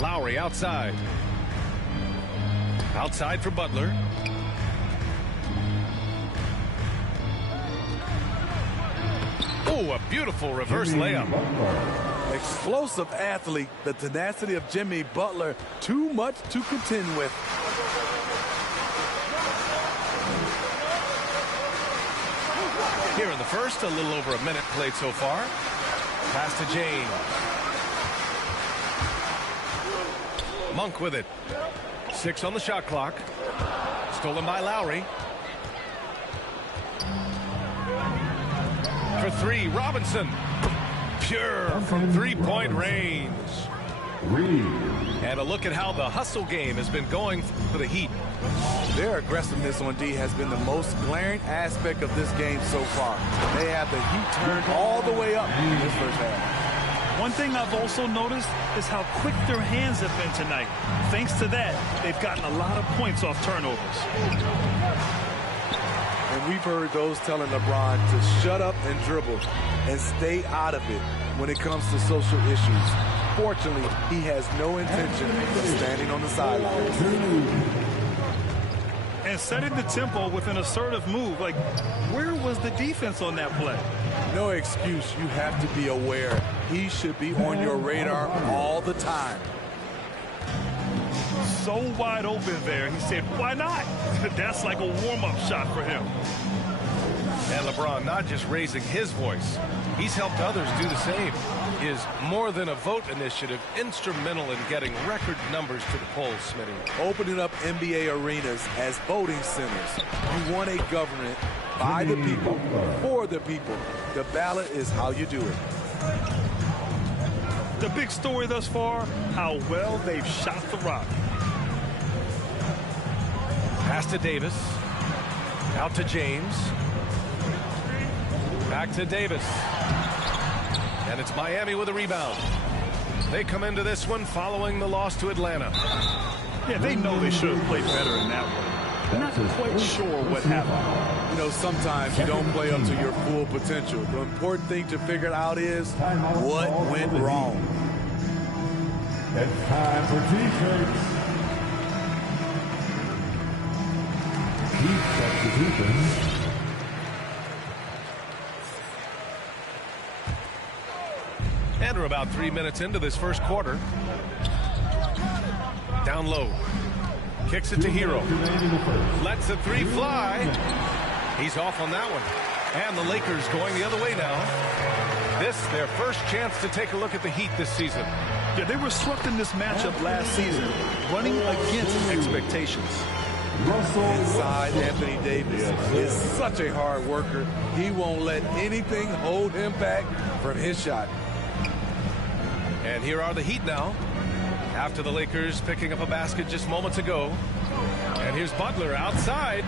Lowry outside. Outside for Butler. Oh, a beautiful reverse layup. Explosive athlete, the tenacity of Jimmy Butler, too much to contend with. Here in the first, a little over a minute played so far. Pass to James. Monk with it. 6 on the shot clock. Stolen by Lowry. For 3, Robinson. Pure from three-point range. And a look at how the hustle game has been going for the Heat. Their aggressiveness on D has been the most glaring aspect of this game so far. They have the Heat turned all the way up in this first half. One thing I've also noticed is how quick their hands have been tonight. Thanks to that, they've gotten a lot of points off turnovers. And we've heard those telling LeBron to shut up and dribble and stay out of it when it comes to social issues. Fortunately, he has no intention of standing on the sidelines. And setting the tempo with an assertive move. Like, where was the defense on that play? No excuse. You have to be aware. He should be on your radar all the time. So wide open there. He said, why not? That's like a warm-up shot for him. And LeBron not just raising his voice. He's helped others do the same. His More Than a Vote initiative instrumental in getting record numbers to the polls, Smitty. Opening up NBA arenas as voting centers. You want a government by the people, for the people. The ballot is how you do it. The big story thus far, how well they've shot the rock. Pass to Davis. Out to James. Back to Davis. And it's Miami with a rebound. They come into this one following the loss to Atlanta. Yeah, they know they should have played better in that one. Not quite sure what happened. You know, sometimes you don't play up to your full potential. The important thing to figure out is what went wrong. It's time for defense. Heat substitution. And we're about 3 minutes into this first quarter. Down low. Kicks it to Hero. Lets the 3 fly. He's off on that one. And the Lakers going the other way now. This, their first chance to take a look at the Heat this season. Yeah, they were swept in this matchup last season, running against expectations. Inside, Anthony Davis is such a hard worker. He won't let anything hold him back from his shot. And here are the Heat now, after the Lakers picking up a basket just moments ago. And here's Butler outside.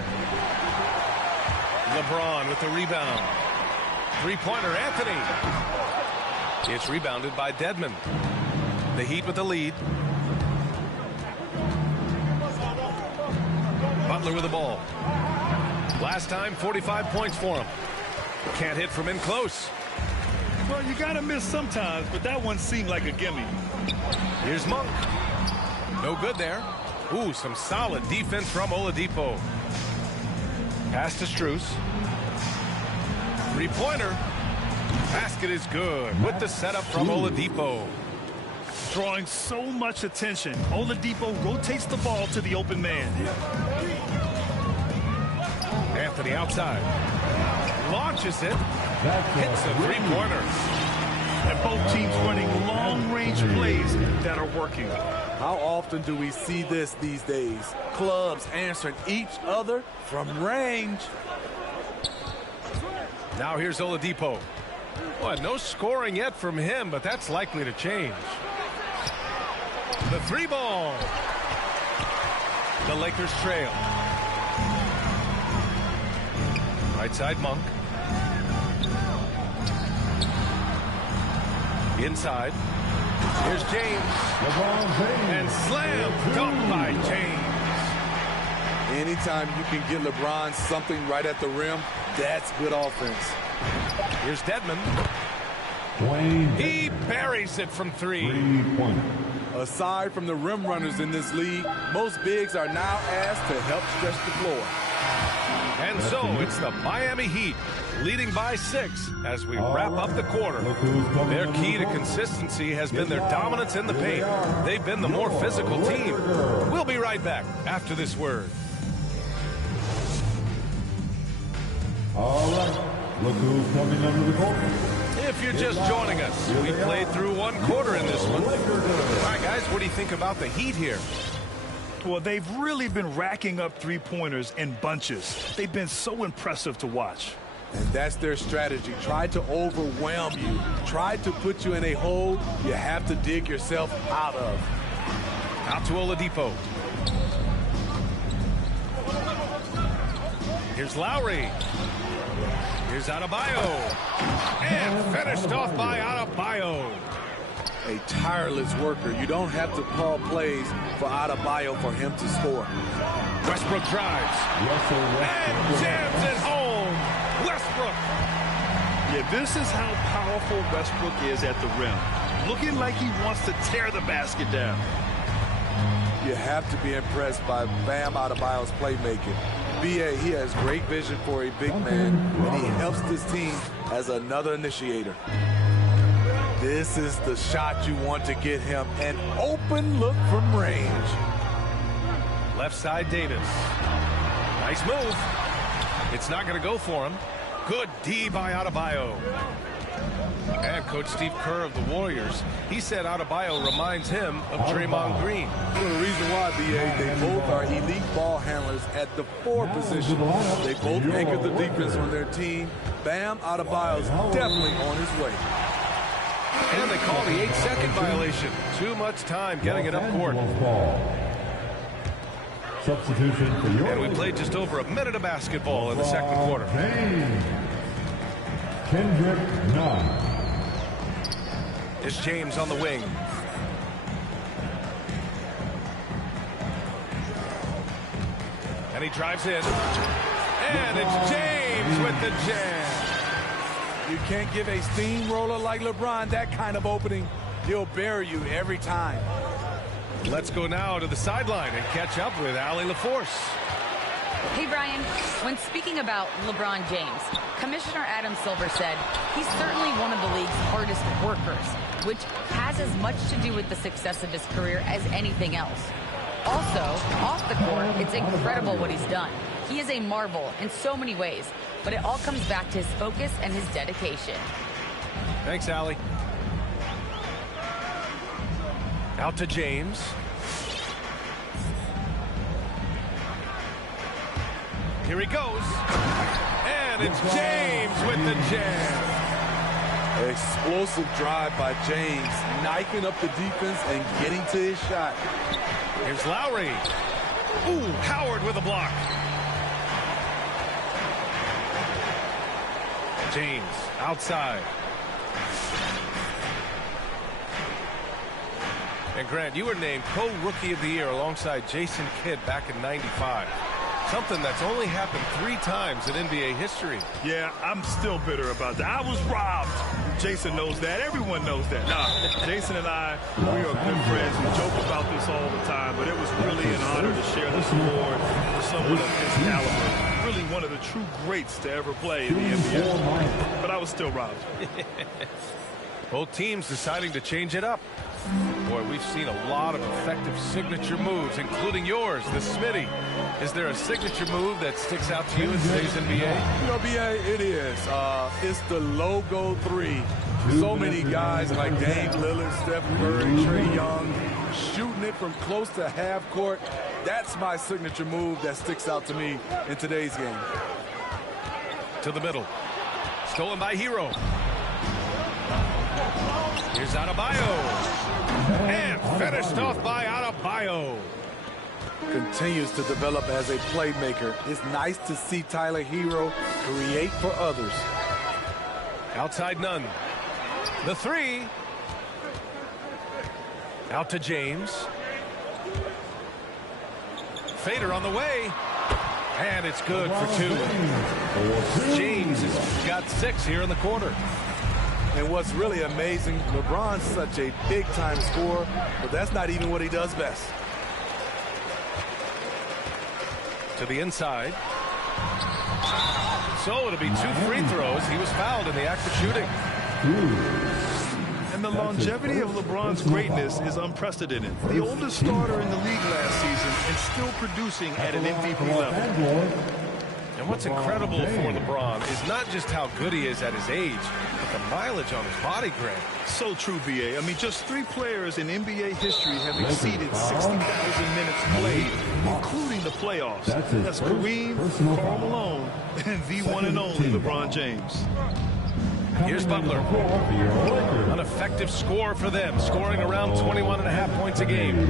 LeBron with the rebound. Three-pointer, Anthony. It's rebounded by Dedmon. The Heat with the lead. Butler with the ball. Last time, 45 points for him. Can't hit from in close. Well, you got to miss sometimes, but that one seemed like a gimme. Here's Monk. No good there. Ooh, some solid defense from Oladipo. Pass to Strus. Three-pointer. Basket is good with the setup from Oladipo. Drawing so much attention. Oladipo rotates the ball to the open man. Anthony outside. Launches it. Hits a three-pointer. And both teams running long-range plays that are working. How often do we see this these days? Clubs answering each other from range. Now here's Oladipo. Well, no scoring yet from him, but that's likely to change. The three ball. The Lakers trail. Right side, Monk. Inside. Here's James. And slam dunk by James. Anytime you can get LeBron something right at the rim, that's good offense. Here's Dedmon. Dwayne. He buries it from 3. 3 points. Aside from the rim runners in this league, most bigs are now asked to help stretch the floor. And so it's the Miami Heat leading by 6 as we wrap up the quarter. Their key to consistency has been their dominance in the paint. They've been the more physical team. We'll be right back after this word. All right. Look who's coming under the court. If you're just joining us, we played through 1 quarter in this one. All right, guys, what do you think about the Heat here? Well, they've really been racking up three-pointers in bunches. They've been so impressive to watch. And that's their strategy. Try to overwhelm you. Try to put you in a hole you have to dig yourself out of. Out to Oladipo. Here's Lowry. Here's Adebayo. And finished off by Adebayo. A tireless worker. You don't have to call plays for Adebayo for him to score. Westbrook drives. And jams it home. Westbrook. Yeah, this is how powerful Westbrook is at the rim. Looking like he wants to tear the basket down. You have to be impressed by Bam Adebayo's playmaking. B.A., he has great vision for a big man, and he helps this team as another initiator. This is the shot you want to get him. An open look from range. Left side, Davis. Nice move. It's not going to go for him. Good D by Adebayo. And Coach Steve Kerr of the Warriors, he said Adebayo reminds him of Draymond Green. Well, the reason why, B.A., they both are elite ball handlers at the 4 position. They both anchor the defense on their team. Bam Adebayo's definitely on his way. And they call the 8-second violation. Too much time getting it up court. Substitution for your. And we played just over a minute of basketball in the second quarter. Kendrick Nunn. It's James on the wing. And he drives in. And it's James with the jam. You can't give a steamroller like LeBron that kind of opening. He'll bury you every time. Let's go now to the sideline and catch up with Allie LaForce. Hey, Brian. When speaking about LeBron James, Commissioner Adam Silver said he's certainly one of the league's hardest workers, which has as much to do with the success of his career as anything else. Also, off the court, it's incredible what he's done. He is a marvel in so many ways, but it all comes back to his focus and his dedication. Thanks, Allie. Out to James. Here he goes. And it's James with the jam. Explosive drive by James, knifing up the defense and getting to his shot. Here's Lowry. Ooh, Howard with a block. James outside. And Grant, you were named Co-Rookie of the Year alongside Jason Kidd back in '95. Something that's only happened 3 times in NBA history. Yeah, I'm still bitter about that. I was robbed. Jason knows that. Everyone knows that. Nah, Jason and I, we are good friends. We joke about this all the time, but it was really an honor to share this award with someone of his caliber. Really one of the true greats to ever play in the NBA. But I was still robbed. Both teams deciding to change it up. Boy, we've seen a lot of effective signature moves, including yours, the Smitty. Is there a signature move that sticks out to you in today's NBA? You know, B.A., it is. It's the logo 3. So many guys like Dame Lillard, Steph Curry, Trae Young, shooting it from close to half court. That's my signature move that sticks out to me in today's game. To the middle. Stolen by Hero. Here's Adebayo. And finished off by Adebayo. Continues to develop as a playmaker. It's nice to see Tyler Hero create for others. Outside Nunn. The 3. Out to James. Fader on the way. And it's good for 2. James has got 6 here in the quarter. And what's really amazing, LeBron's such a big-time scorer, but that's not even what he does best. To the inside. So it'll be 2 free throws. He was fouled in the act of shooting. And the longevity of LeBron's greatness is unprecedented. The oldest starter in the league last season and still producing at an MVP level. And what's incredible for LeBron is not just how good he is at his age, but the mileage on his body, Greg. So true, B.A. I mean, just 3 players in NBA history have exceeded 60,000 minutes played, including the playoffs. That's Kareem, Karl Malone, and the one and only LeBron James. Here's Butler. An effective score for them, scoring around 21.5 points a game.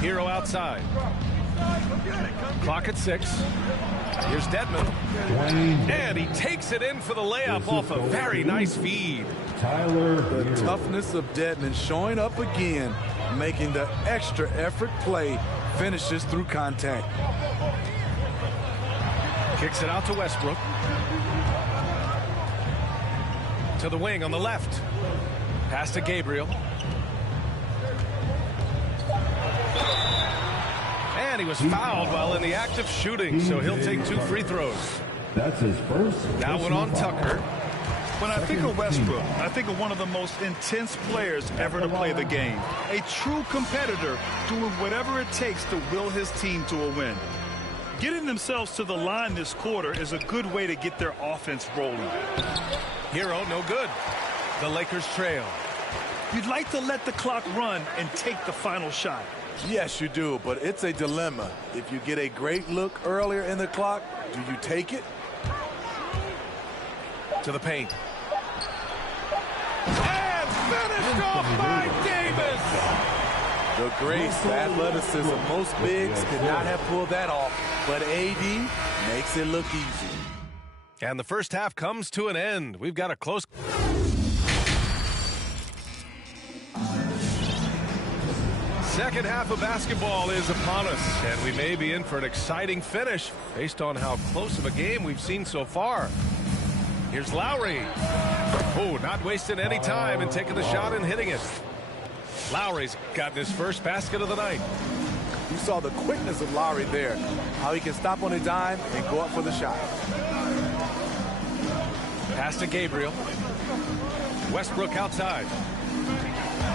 Hero outside. Clock at 6. Here's Dedmon. And he takes it in for the layup off a very nice feed. The toughness of Dedmon showing up again, making the extra effort play, finishes through contact. Kicks it out to Westbrook. To the wing on the left. Pass to Gabriel. And he was fouled while in the act of shooting, so he'll take 2 free throws. That's his first. Now one on Tucker. When I think of Westbrook, I think of one of the most intense players ever to play the game. A true competitor doing whatever it takes to will his team to a win. Getting themselves to the line this quarter is a good way to get their offense rolling. Hero, no good. The Lakers trail. You'd like to let the clock run and take the final shot. Yes, you do, but it's a dilemma. If you get a great look earlier in the clock, do you take it? To the paint. And finished off by Davis! The grace, the athleticism. Most bigs could not have pulled that off, but AD makes it look easy. And the first half comes to an end. We've got a close... Second half of basketball is upon us, and we may be in for an exciting finish based on how close of a game we've seen so far. Here's Lowry. Oh, not wasting any time and taking the shot and hitting it. Lowry's gotten his first basket of the night. You saw the quickness of Lowry there, how he can stop on a dime and go up for the shot. Pass to Gabriel. Westbrook outside.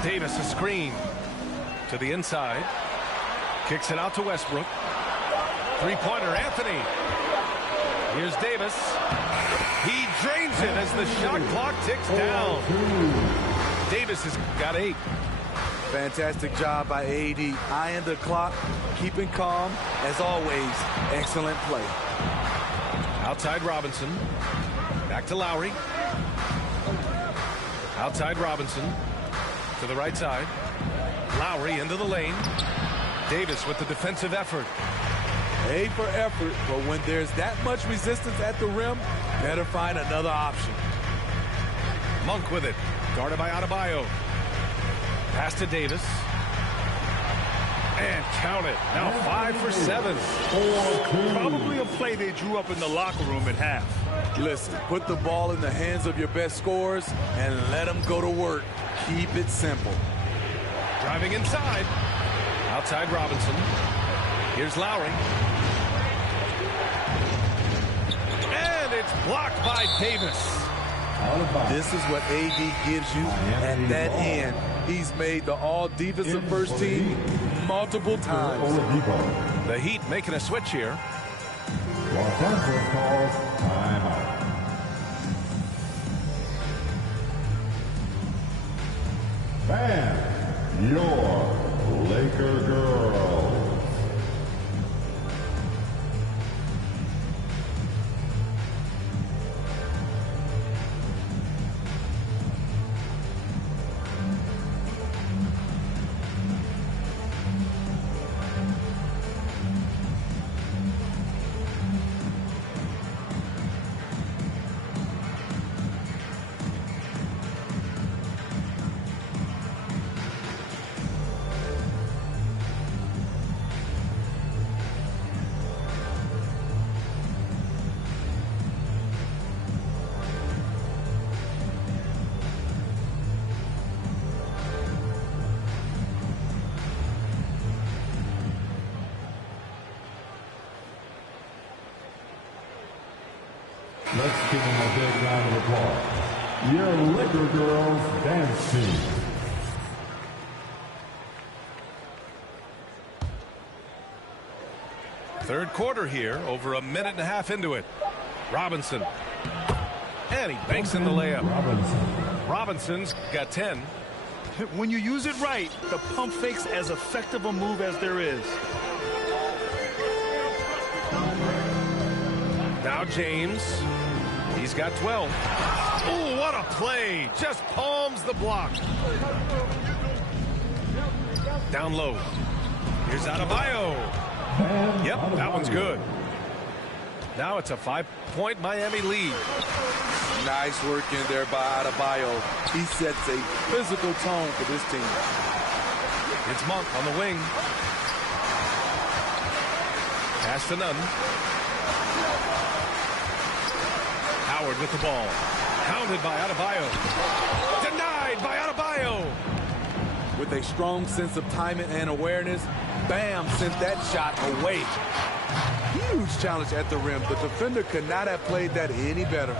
Davis a screen. To the inside. Kicks it out to Westbrook. Three-pointer, Anthony. Here's Davis. He drains it as the shot clock ticks down. Davis has got 8. Fantastic job by AD. Eyeing the clock, keeping calm. As always, excellent play. Outside Robinson. Back to Lowry. Outside Robinson. To the right side. Lowry into the lane. Davis with the defensive effort. A for effort, but when there's that much resistance at the rim, better find another option. Monk with it. Guarded by Adebayo. Pass to Davis. And count it. Now 5 for 7. Probably a play they drew up in the locker room at half. Listen, put the ball in the hands of your best scorers and let them go to work. Keep it simple. Driving inside. Outside Robinson. Here's Lowry. And it's blocked by Davis. This is what AD gives you at that end. He's made the all-defensive first team multiple times. The Heat making a switch here. Los Angeles calls timeout. Fans, your Laker girls. Let's give them a big round of applause. Your Laker Girls Dance Team. Third quarter here, over a minute and a half into it. Robinson. And he banks in the layup. Robinson's got 10. When you use it right, the pump fake's as effective a move as there is. Now James. He's got 12. Oh, what a play. Just palms the block. Down low. Here's Adebayo. Yep, that one's good. Now it's a 5-point Miami lead. Nice work in there by Adebayo. He sets a physical tone for this team. It's Monk on the wing. Pass to Nunn. Howard with the ball. Pounded by Adebayo. Denied by Adebayo. With a strong sense of timing and awareness, Bam sent that shot away. Huge challenge at the rim. The defender could not have played that any better.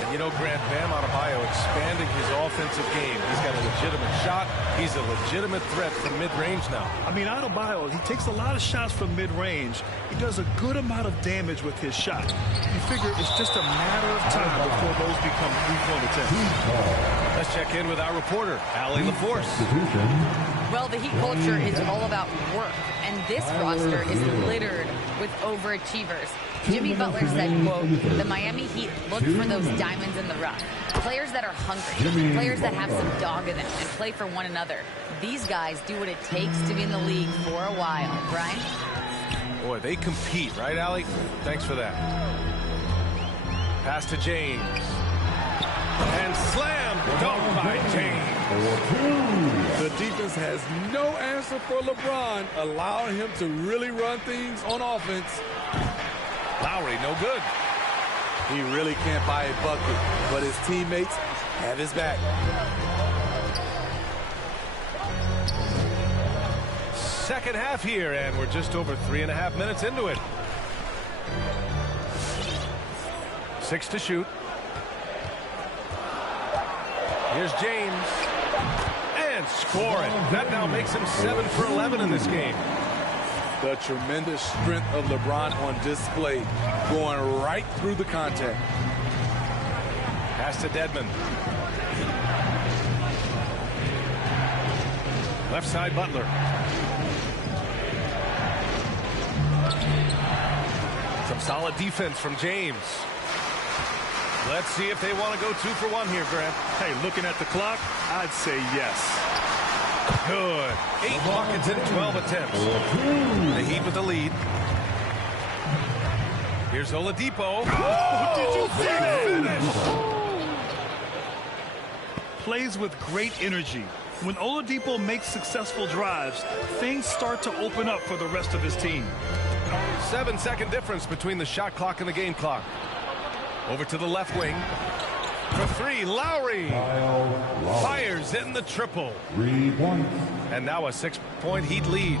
And you know, Grant, Bam Adebayo expanding his offensive game. He's got a legitimate shot. He's a legitimate threat from mid-range now. I mean, Adebayo, he takes a lot of shots from mid-range. He does a good amount of damage with his shot. You figure it's just a matter of time before those become three-point attempts. Let's check in with our reporter, Allie LaForce. Well, the Heat culture is all about work, and this roster is littered with overachievers. Jimmy Butler said, quote, the Miami Heat look for those diamonds in the rough. Players that are hungry, players that have some dog in them and play for one another. These guys do what it takes to be in the league for a while. Brian? Boy, they compete, right, Allie? Thanks for that. Pass to James. And slam dunk by James. The defense has no answer for LeBron, allowing him to really run things on offense. Lowry, no good. He really can't buy a bucket, but his teammates have his back. Second half here, and we're just over 3.5 minutes into it. 6 to shoot. Here's James. And scoring. That now makes him 7 for 11 in this game. The tremendous strength of LeBron on display, going right through the contact. Pass to Dedmon. Left side, Butler. Some solid defense from James. Let's see if they want to go 2 for 1 here, Grant. Hey, looking at the clock, I'd say yes. Good. 8 buckets in 12 attempts. The Heat with the lead. Here's Oladipo. Oh, did you see that? Finish. Plays with great energy. When Oladipo makes successful drives, things start to open up for the rest of his team. 7-second difference between the shot clock and the game clock. Over to the left wing. For 3, Lowry. Fires in the triple. 3 points. And now a 6-point Heat lead.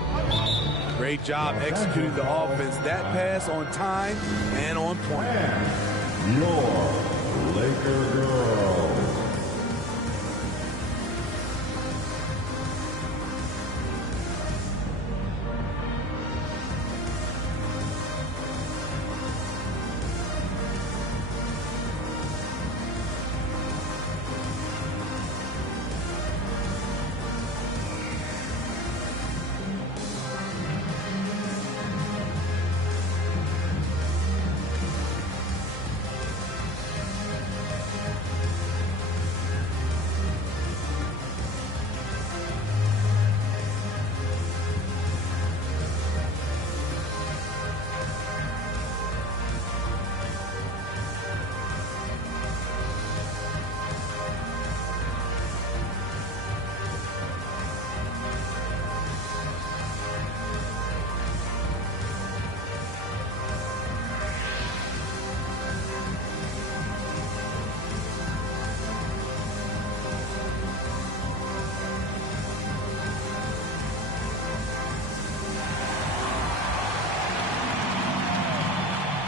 Great job executing the offense. That pass on time and on point. Your Laker Girls.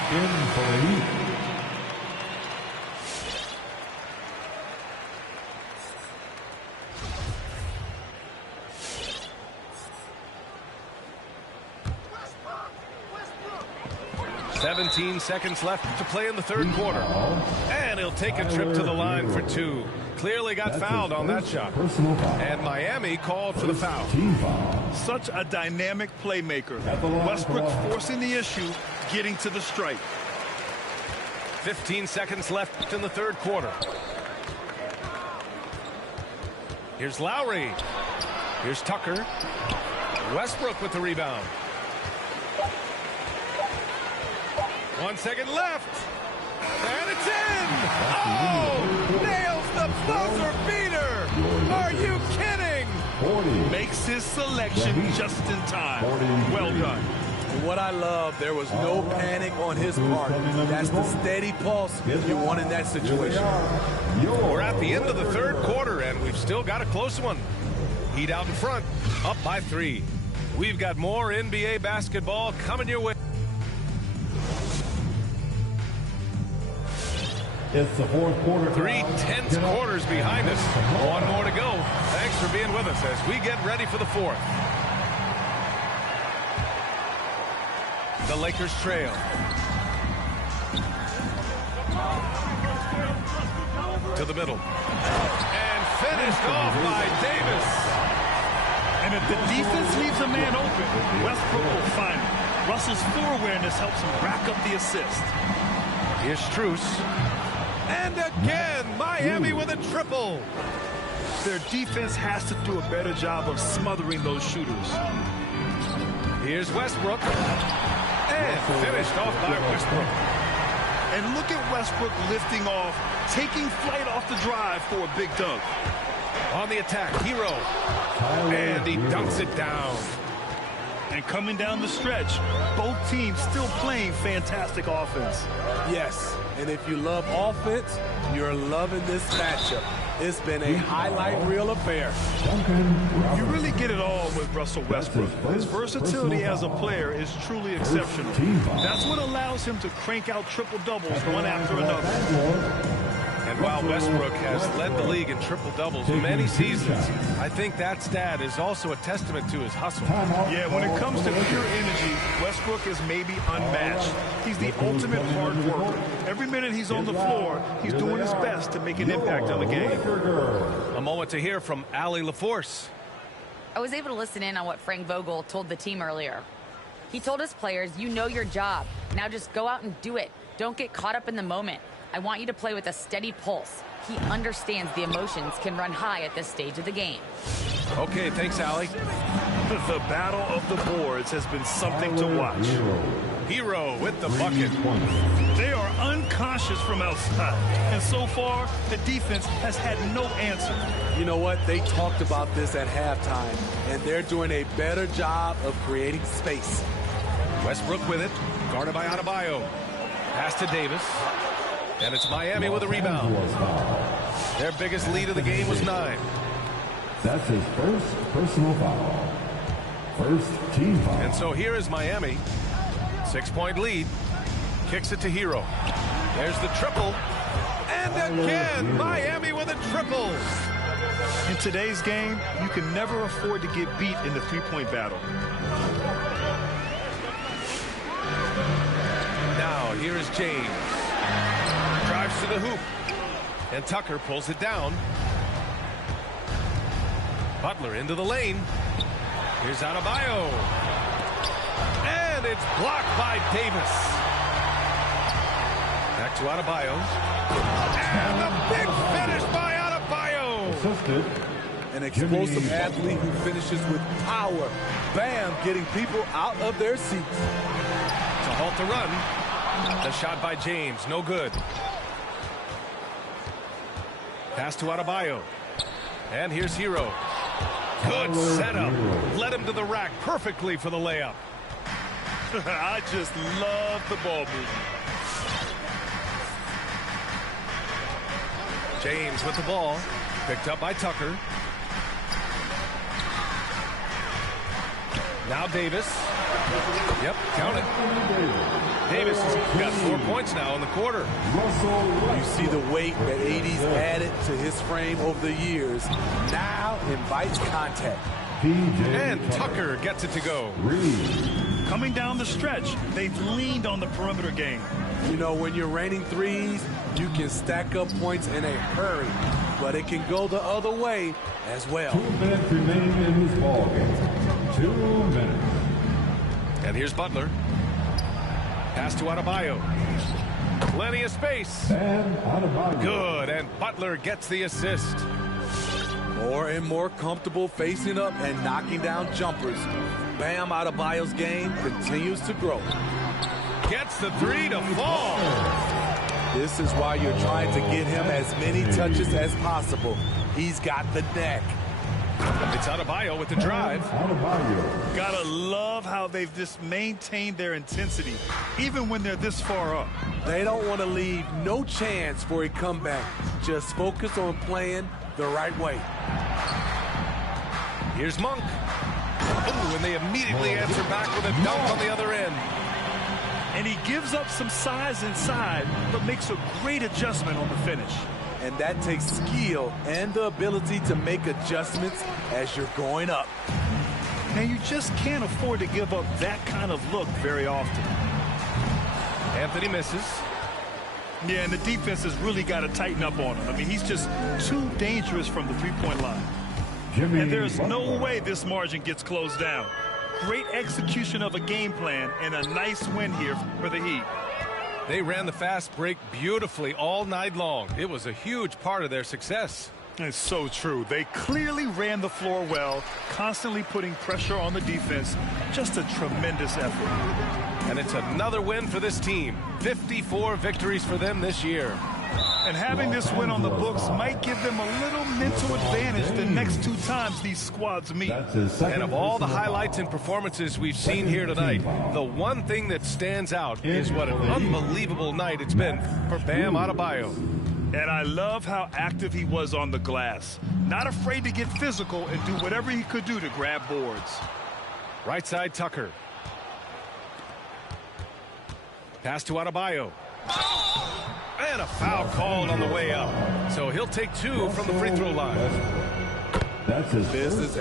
In for the Heat, 17 seconds left to play in the third quarter. And he'll take a trip to the line for two. Clearly got fouled on that shot. And Miami called for the foul. Such a dynamic playmaker. Westbrook forcing the issue, getting to the stripe. 15 seconds left in the third quarter. Here's Lowry. Here's Tucker. Westbrook with the rebound. 1 second left. And it's in. Oh! Nails the buzzer beater. Are you kidding? 40. Makes his selection just in time. Well done. And what I love, there was no panic on his part. That's the steady pulse you want in that situation. We're at the end of the third quarter, and we've still got a close one. Heat out in front, up by 3. We've got more NBA basketball coming your way. It's the fourth quarter. 3 tense quarters behind us. One more to go. Thanks for being with us as we get ready for the fourth. The Lakers trail. To the middle. And finished off by Davis. And if the defense leaves a man open, Westbrook will find him. Russell's floor awareness helps him rack up the assist. Here's Strus. And again, Miami with a triple. Their defense has to do a better job of smothering those shooters. Here's Westbrook. And finished off by Westbrook. And look at Westbrook lifting off, taking flight off the drive for a big dunk. On the attack, Hero. And he dunks it down. And coming down the stretch, both teams still playing fantastic offense. Yes, and if you love offense, you're loving this matchup. It's been a highlight reel affair. You really get it all with Russell Westbrook. His versatility as a player is truly exceptional. That's what allows him to crank out triple-doubles one after another. And while Westbrook has led the league in triple-doubles many seasons, I think that stat is also a testament to his hustle. Yeah, when it comes to pure energy, Westbrook is maybe unmatched. He's the ultimate hard worker. Every minute he's on the floor, he's doing his best to make an impact on the game. A moment to hear from Allie LaForce. I was able to listen in on what Frank Vogel told the team earlier. He told his players, you know your job. Now just go out and do it. Don't get caught up in the moment. I want you to play with a steady pulse. He understands the emotions can run high at this stage of the game. Okay, thanks, Allie. The battle of the boards has been something to watch. Hero with the bucket. They are unconscious from outside, and so far, the defense has had no answer. You know what? They talked about this at halftime, and they're doing a better job of creating space. Westbrook with it, guarded by Adebayo. Pass to Davis. And it's Miami with a rebound. Their biggest lead of the game was 9. That's his first personal foul. First team foul. And so here is Miami. 6-point lead. Kicks it to Hero. There's the triple. And again, Miami with a triple. In today's game, you can never afford to get beat in the three-point battle. Now, here is James. Drives to the hoop. And Tucker pulls it down. Butler into the lane. Here's Adebayo. And it's blocked by Davis. Back to Adebayo. And the big finish by Adebayo. Assisted. An explosive athlete who finishes with power. Bam, getting people out of their seats. To halt the run. The shot by James, no good. Pass to Adebayo. And here's Hero. Good setup. Led him to the rack perfectly for the layup. I just love the ball movement. James with the ball. Picked up by Tucker. Now Davis. Yep, count it. Davis has got 4 points now in the quarter. You see the weight that AD's added to his frame over the years. Now invites contact. And Tucker gets it to go. Coming down the stretch, they've leaned on the perimeter game. You know, when you're raining threes, you can stack up points in a hurry, but it can go the other way as well. 2 minutes remaining in this ball game. 2 minutes. And here's Butler. Pass to Adebayo. Plenty of space. And Adebayo. Good, and Butler gets the assist. More and more comfortable facing up and knocking down jumpers. Bam Adebayo's game continues to grow. Gets the three to fall. This is why you're trying to get him as many touches as possible. He's got the neck. It's Adebayo with the drive. Adebayo. Gotta love how they've just maintained their intensity, even when they're this far up. They don't want to leave no chance for a comeback. Just focus on playing the right way. Here's Monk. Ooh, and they immediately answer back with a dunk on the other end. And he gives up some size inside, but makes a great adjustment on the finish. And that takes skill and the ability to make adjustments as you're going up. Now, you just can't afford to give up that kind of look very often. Anthony misses. Yeah, and the defense has really got to tighten up on him. I mean, he's just too dangerous from the three-point line. Jimmy And there's no Butler. way this margin gets closed down. Great execution of a game plan and a nice win here for the Heat. They ran the fast break beautifully all night long. It was a huge part of their success. It's so true. They clearly ran the floor well, constantly putting pressure on the defense. Just a tremendous effort. And it's another win for this team. 54 victories for them this year. And having this win on the books might give them a little mental advantage the next 2 times these squads meet. That's his second And of all the personal highlights and performances we've seen here tonight, the one thing that stands out is what an unbelievable night it's been for Bam Adebayo. And I love how active he was on the glass. Not afraid to get physical and do whatever he could do to grab boards. Right side Tucker. Pass to Adebayo. And a foul called on the way up. So he'll take 2 from the free throw line. That's his Business